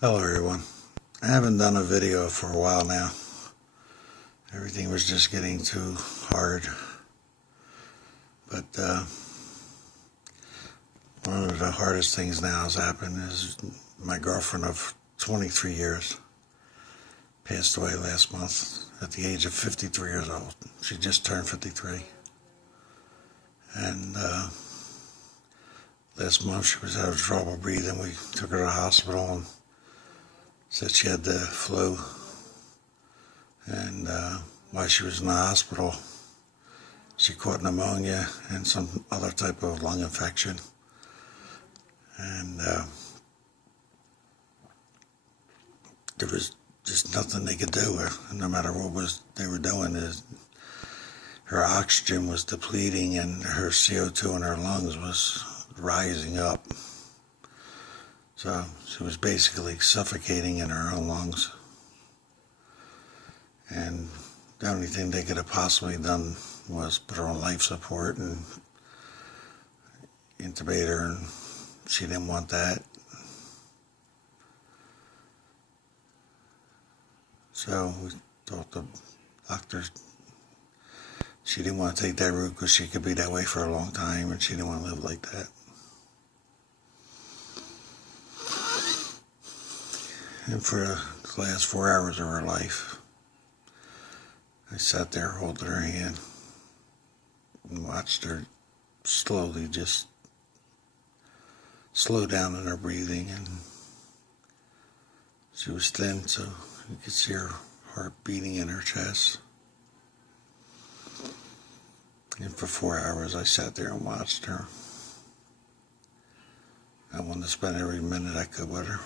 Hello everyone. I haven't done a video for a while now. Everything was just getting too hard. But one of the hardest things now has happened is my girlfriend of 23 years passed away last month at the age of 53 years old. She just turned 53. And last month she was having trouble breathing. We took her to the hospital and said she had the flu. And while she was in the hospital, she caught pneumonia and some other type of lung infection. And there was just nothing they could do. No matter what they were doing, her oxygen was depleting and her CO2 in her lungs was rising up. So she was basically suffocating in her own lungs. And the only thing they could have possibly done was put her on life support and intubate her, and she didn't want that. So we told the doctors she didn't want to take that route because she could be that way for a long time and she didn't want to live like that. And for the last 4 hours of her life, I sat there holding her hand and watched her slowly just slow down in her breathing, and she was thin, so you could see her heart beating in her chest. And for 4 hours I sat there and watched her. I wanted to spend every minute I could with her.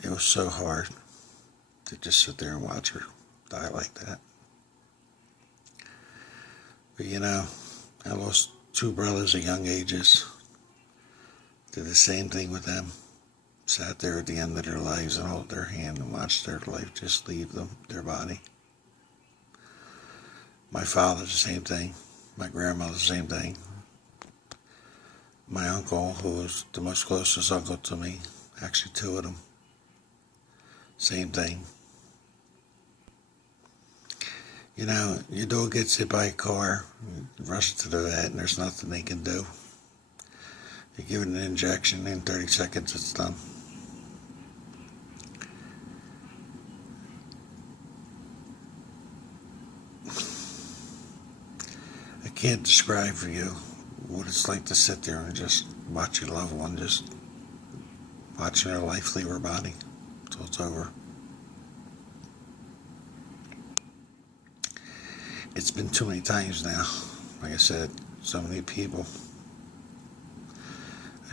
It was so hard to just sit there and watch her die like that. But I lost 2 brothers at young ages. Did the same thing with them. Sat there at the end of their lives and held their hand and watched their life just leave their body. My father, the same thing. My grandmother, the same thing. My uncle, who was the most closest uncle to me, actually 2 of them, same thing. Your dog gets hit by a car, you rush to the vet, and there's nothing they can do. You give it an injection, in 30 seconds it's done. I can't describe for you what it's like to sit there and just watch your loved one just watching her life leave her body until it's over. It's been too many times now. Like I said, so many people.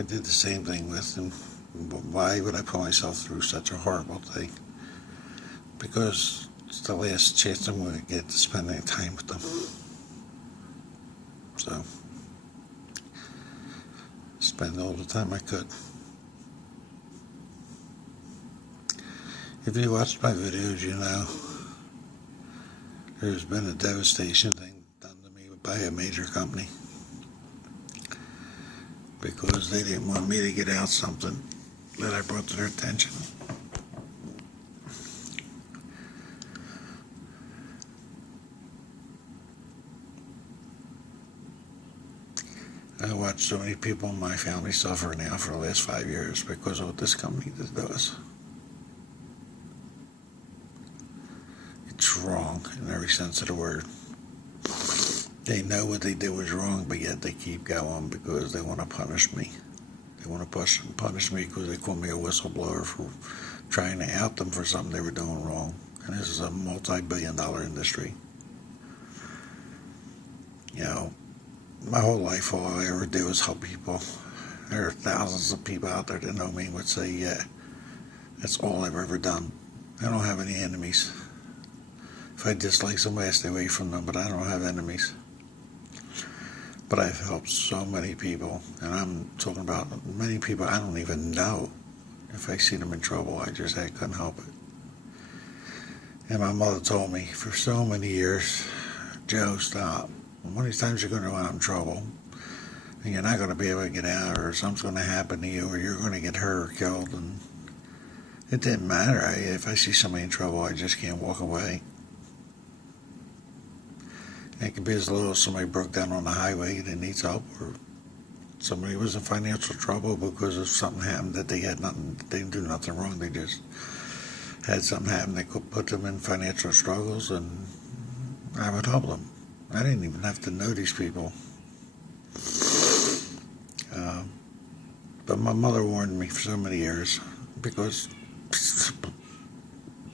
I did the same thing with them. Why would I put myself through such a horrible thing? Because it's the last chance I'm going to get to spend any time with them. So, spend all the time I could. If you watched my videos, you know there's been a devastation thing done to me by a major company because they didn't want me to get out something that I brought to their attention. I watched so many people in my family suffer now for the last 5 years because of what this company does. It's wrong in every sense of the word. They know what they did was wrong, but yet they keep going because they want to punish me. They want to punish me because they call me a whistleblower for trying to out them for something they were doing wrong. And this is a multi-billion-dollar industry. My whole life, all I ever do is help people. There are thousands of people out there that know me and would say, yeah, that's all I've ever done. I don't have any enemies. If I dislike somebody, I stay away from them, but I don't have enemies. But I've helped so many people, and I'm talking about many people I don't even know. If I see them in trouble, I couldn't help it. And my mother told me for so many years, Joe, stop. How many times you're going to run out in trouble? you're not going to be able to get out, or something's going to happen to you, or you're going to get hurt or killed. And it didn't matter. If I see somebody in trouble, I just can't walk away. It could be as little as somebody broke down on the highway that needs help, or somebody was in financial trouble because of something happened that they didn't do nothing wrong. They just had something happen that could put them in financial struggles, and I would help them. I didn't even have to know these people. But my mother warned me for so many years, because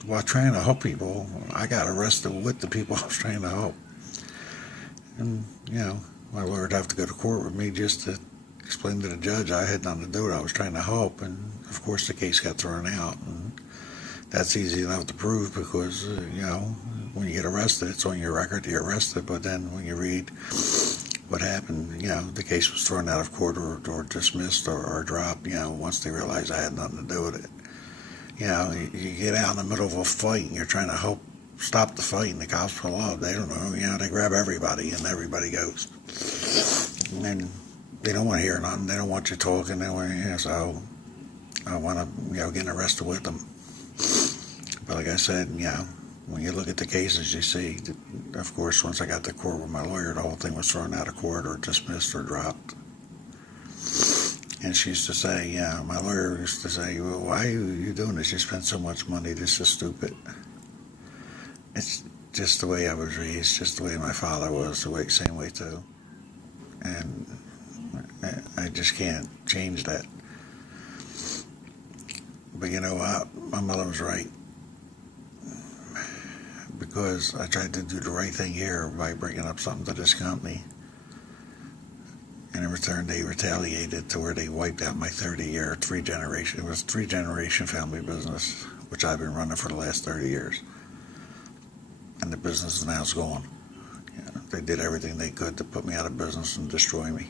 while trying to help people, I got arrested with the people I was trying to help. And, my lawyer would have to go to court with me just to explain to the judge I had nothing to do with it. I was trying to help, and of course the case got thrown out. And that's easy enough to prove because, when you get arrested, it's on your record that you're arrested. But then when you read what happened, the case was thrown out of court or dismissed or dropped, once they realized I had nothing to do with it. You get out in the middle of a fight and you're trying to help stop the fight, and the cops pull up. They don't know, they grab everybody and everybody goes. And they don't want to hear nothing. They don't want you talking. They want to, so I want to, get arrested with them. But like I said, when you look at the cases, you see, of course, once I got to court with my lawyer, the whole thing was thrown out of court or dismissed or dropped. And she used to say, my lawyer used to say, well, why are you doing this? You spend so much money. This is stupid. It's just the way I was raised, just the way my father was, same way too. And I just can't change that. But you know what? My mother was right. Because I tried to do the right thing here by bringing up something to this company. And in return, they retaliated to where they wiped out my 30-year, it was 3-generation family business, which I've been running for the last 30 years. And the business is now gone. They did everything they could to put me out of business and destroy me.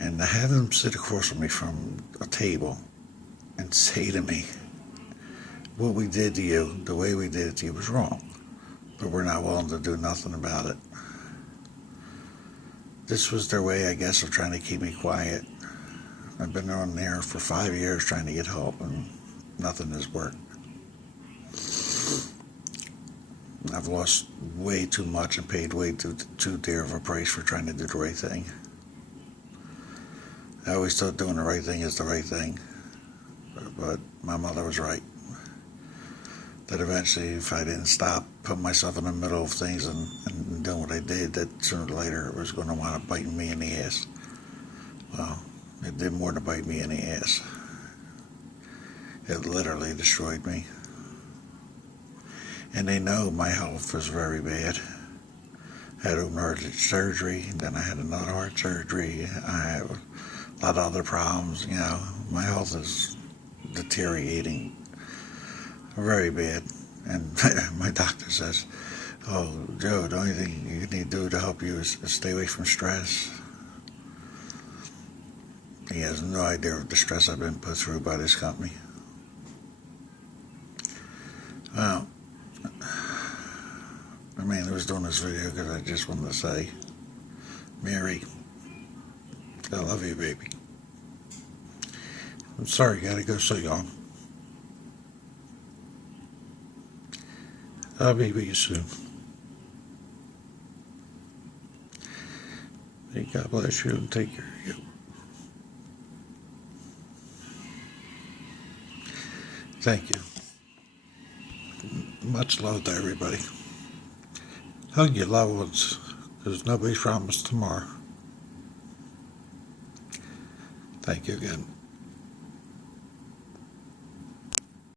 And to have them sit across from me from a table and say to me, what we did to you, the way we did it to you was wrong, but we're not willing to do nothing about it. This was their way, I guess, of trying to keep me quiet. I've been on there for 5 years trying to get help, and nothing has worked. I've lost way too much and paid way too dear of a price for trying to do the right thing. I always thought doing the right thing is the right thing, but my mother was right. That eventually, if I didn't stop putting myself in the middle of things and doing what I did, that sooner or later it was going to wind up biting me in the ass. Well, it did more than bite me in the ass. It literally destroyed me. And they know my health was very bad. I had open heart surgery, then I had another heart surgery. I have a lot of other problems. My health is deteriorating very bad. And my doctor says, oh, Joe, the only thing you need to do to help you is stay away from stress. He has no idea of the stress I've been put through by this company. Well, I was doing this video because I just wanted to say, Mary, I love you, baby. I'm sorry you gotta go so young. I'll be with you soon. May God bless you and take care of you. Thank you. Much love to everybody. Hug your loved ones, because nobody's promised tomorrow. Thank you again.